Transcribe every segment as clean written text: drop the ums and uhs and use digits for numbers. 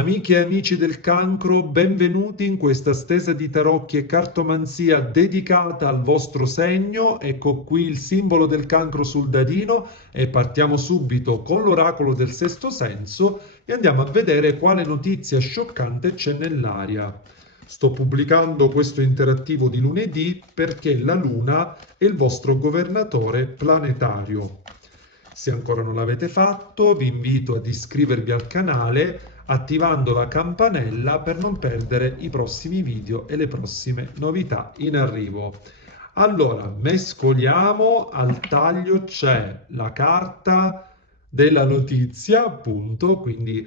Amiche e amici del cancro, benvenuti in questa stesa di tarocchi e cartomanzia dedicata al vostro segno. Ecco qui il simbolo del cancro sul dadino e partiamo subito con l'oracolo del sesto senso e andiamo a vedere quale notizia scioccante c'è nell'aria. Sto pubblicando questo interattivo di lunedì perché la Luna è il vostro governatore planetario. Se ancora non l'avete fatto, vi invito ad iscrivervi al canale attivando la campanella per non perdere i prossimi video e le prossime novità in arrivo. Allora, mescoliamo, al taglio c'è la carta della notizia, appunto, quindi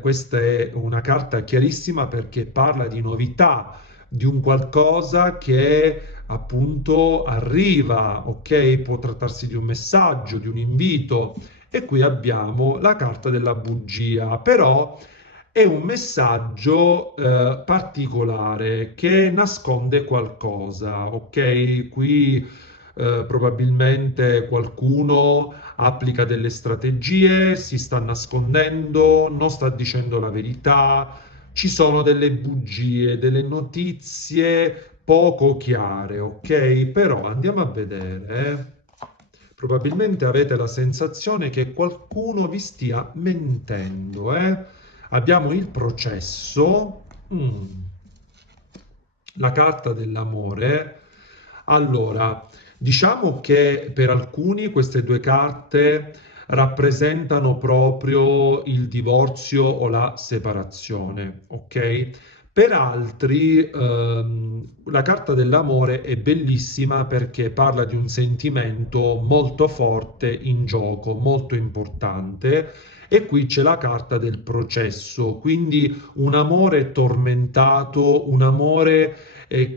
questa è una carta chiarissima perché parla di novità, di un qualcosa che appunto arriva, ok? Può trattarsi di un messaggio, di un invito e qui abbiamo la carta della bugia, però è un messaggio particolare che nasconde qualcosa, ok? Qui probabilmente qualcuno applica delle strategie, si sta nascondendo, non sta dicendo la verità, ci sono delle bugie, delle notizie poco chiare, ok? Però andiamo a vedere. Probabilmente avete la sensazione che qualcuno vi stia mentendo, eh? Abbiamo il processo, la carta dell'amore. Allora, diciamo che per alcuni queste due carte rappresentano proprio il divorzio o la separazione, ok? Per altri, la carta dell'amore è bellissima perché parla di un sentimento molto forte in gioco, molto importante. E qui c'è la carta del processo, quindi un amore tormentato, un amore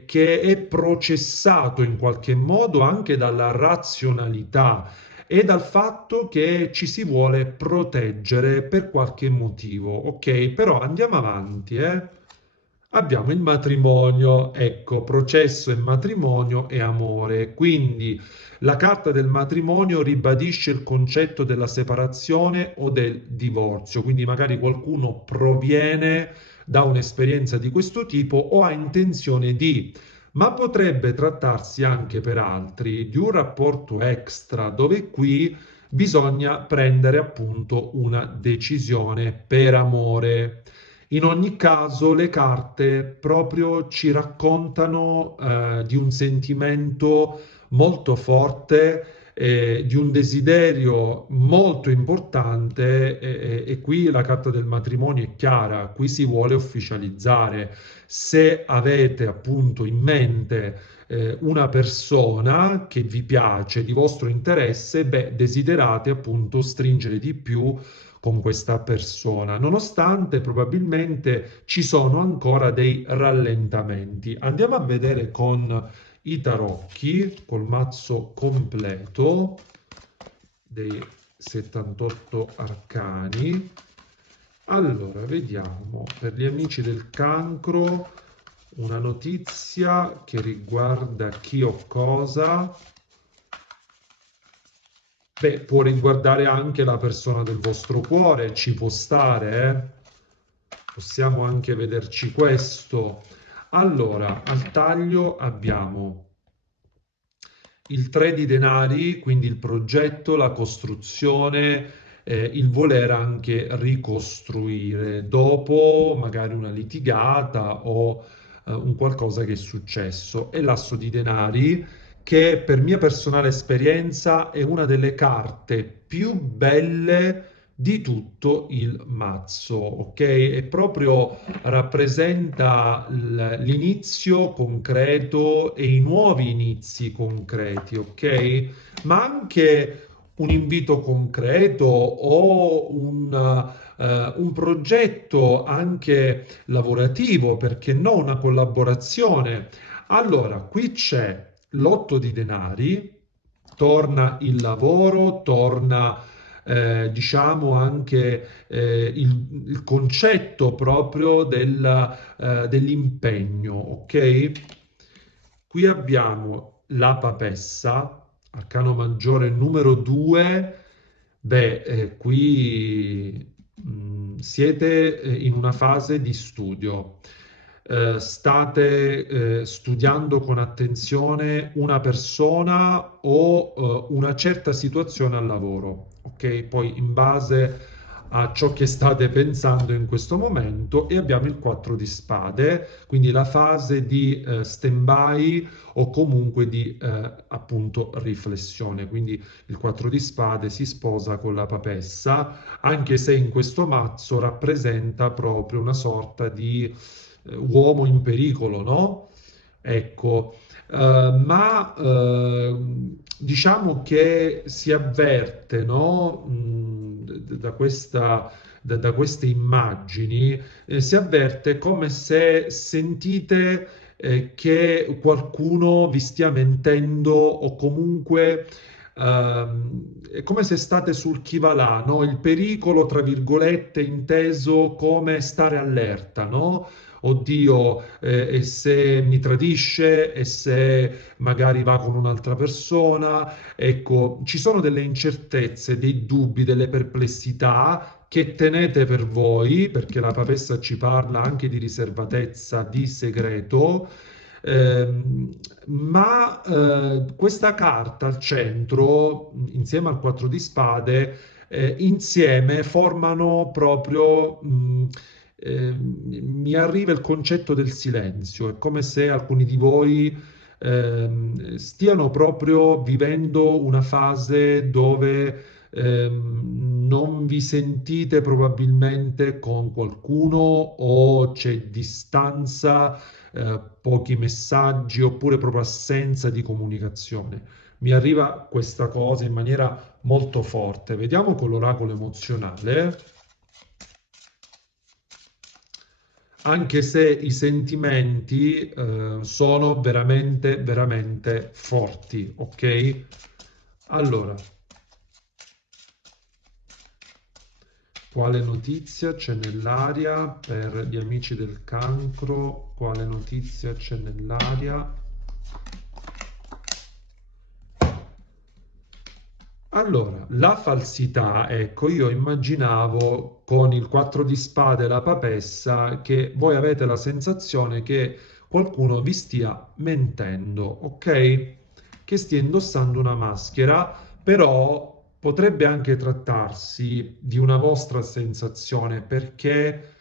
che è processato in qualche modo anche dalla razionalità e dal fatto che ci si vuole proteggere per qualche motivo. Ok, però andiamo avanti, eh? Abbiamo il matrimonio, ecco, processo e matrimonio e amore. Quindi la carta del matrimonio ribadisce il concetto della separazione o del divorzio. Quindi magari qualcuno proviene da un'esperienza di questo tipo o ha intenzione di, ma potrebbe trattarsi anche per altri di un rapporto extra dove qui bisogna prendere appunto una decisione per amore. In ogni caso, le carte proprio ci raccontano di un sentimento molto forte, di un desiderio molto importante e qui la carta del matrimonio è chiara, qui si vuole ufficializzare. Se avete appunto in mente una persona che vi piace, di vostro interesse, beh, desiderate appunto stringere di più con questa persona, nonostante probabilmente ci sono ancora dei rallentamenti. Andiamo a vedere con i tarocchi, col mazzo completo dei 78 arcani. Allora, vediamo per gli amici del cancro una notizia che riguarda chi o cosa. Beh, può riguardare anche la persona del vostro cuore, ci può stare, Possiamo anche vederci questo. Allora, al taglio abbiamo il 3 di denari, quindi il progetto, la costruzione, il voler anche ricostruire dopo magari una litigata o un qualcosa che è successo. E l'asso di denari, che per mia personale esperienza è una delle carte più belle di tutto il mazzo, ok? E proprio rappresenta l'inizio concreto e i nuovi inizi concreti, ok? Ma anche un invito concreto o un progetto anche lavorativo, perché no, una collaborazione. Allora, qui c'è l'otto di denari, torna il lavoro, torna diciamo anche il concetto proprio dell'impegno, ok? Qui abbiamo la papessa, arcano maggiore numero 2. Beh, qui siete in una fase di studio, state studiando con attenzione una persona o una certa situazione al lavoro, ok? Poi in base a ciò che state pensando in questo momento e abbiamo il 4 di spade, quindi la fase di stand-by o comunque di appunto riflessione. Quindi il 4 di spade si sposa con la papessa, anche se in questo mazzo rappresenta proprio una sorta di uomo in pericolo, no? Ecco, diciamo che si avverte, no? Da da queste immagini, si avverte come se sentite che qualcuno vi stia mentendo o comunque è come se state sul chi va là, no? Il pericolo, tra virgolette, inteso come stare allerta, no? Oddio, e se mi tradisce, e se magari va con un'altra persona, ecco, ci sono delle incertezze, dei dubbi, delle perplessità che tenete per voi, perché la papessa ci parla anche di riservatezza, di segreto. Questa carta al centro, insieme al 4 di spade, insieme formano proprio, mi arriva il concetto del silenzio. È come se alcuni di voi stiano proprio vivendo una fase dove non vi sentite probabilmente con qualcuno o c'è distanza, pochi messaggi oppure proprio assenza di comunicazione. Mi arriva questa cosa in maniera molto forte. Vediamo con l'oracolo emozionale, anche se i sentimenti sono veramente, veramente forti, ok? Allora, quale notizia c'è nell'aria per gli amici del cancro? Quale notizia c'è nell'aria? Allora, la falsità, ecco, io immaginavo con il 4 di spade e la papessa che voi avete la sensazione che qualcuno vi stia mentendo, ok? Che stia indossando una maschera, però potrebbe anche trattarsi di una vostra sensazione perché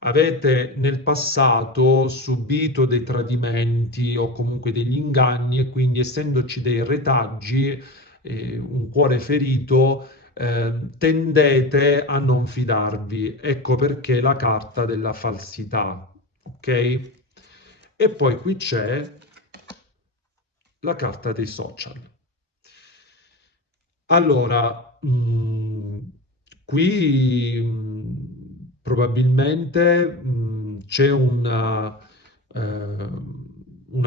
avete nel passato subito dei tradimenti o comunque degli inganni e quindi essendoci dei retaggi, un cuore ferito, tendete a non fidarvi. Ecco perché la carta della falsità, ok? E poi qui c'è la carta dei social. Allora, qui probabilmente c'è una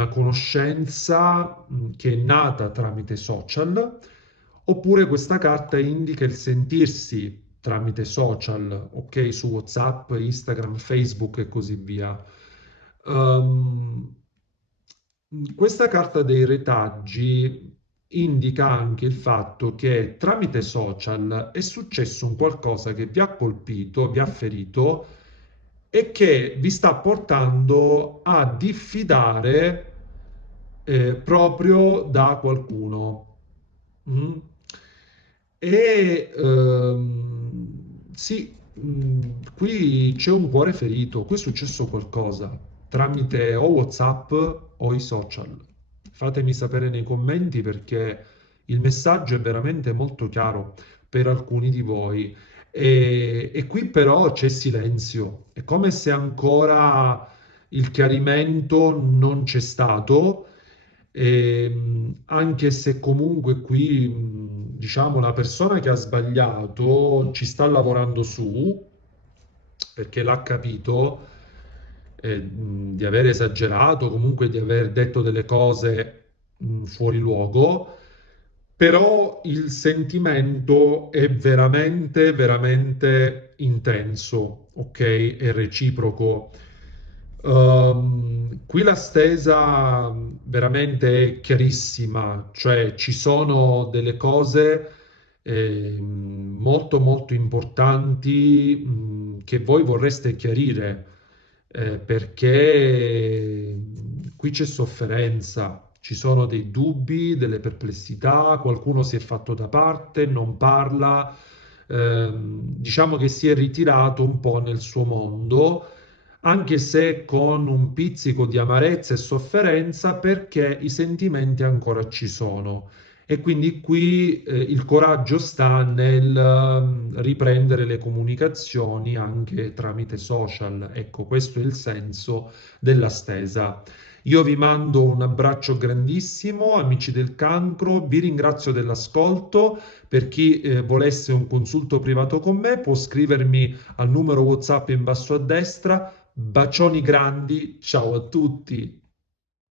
conoscenza che è nata tramite social, oppure questa carta indica il sentirsi tramite social, ok, su WhatsApp, Instagram, Facebook e così via. Ehm, Questa carta dei retaggi indica anche il fatto che tramite social è successo un qualcosa che vi ha colpito, vi ha ferito e che vi sta portando a diffidare proprio da qualcuno. Mm? Sì, qui c'è un cuore ferito, qui è successo qualcosa tramite o WhatsApp o i social. Fatemi sapere nei commenti perché il messaggio è veramente molto chiaro per alcuni di voi. E qui però c'è silenzio, è come se ancora il chiarimento non c'è stato, anche se comunque qui, diciamo, la persona che ha sbagliato ci sta lavorando su, perché l'ha capito di aver esagerato, comunque di aver detto delle cose fuori luogo, però il sentimento è veramente, veramente intenso, ok? È reciproco. Qui la stesa veramente è chiarissima, cioè ci sono delle cose molto molto importanti che voi vorreste chiarire, perché qui c'è sofferenza, ci sono dei dubbi, delle perplessità, qualcuno si è fatto da parte, non parla, diciamo che si è ritirato un po' nel suo mondo, anche se con un pizzico di amarezza e sofferenza, perché i sentimenti ancora ci sono. E quindi qui il coraggio sta nel riprendere le comunicazioni anche tramite social. Ecco, questo è il senso della stesa. Io vi mando un abbraccio grandissimo, amici del cancro, vi ringrazio dell'ascolto. Per chi volesse un consulto privato con me, può scrivermi al numero WhatsApp in basso a destra. Bacioni grandi, ciao a tutti.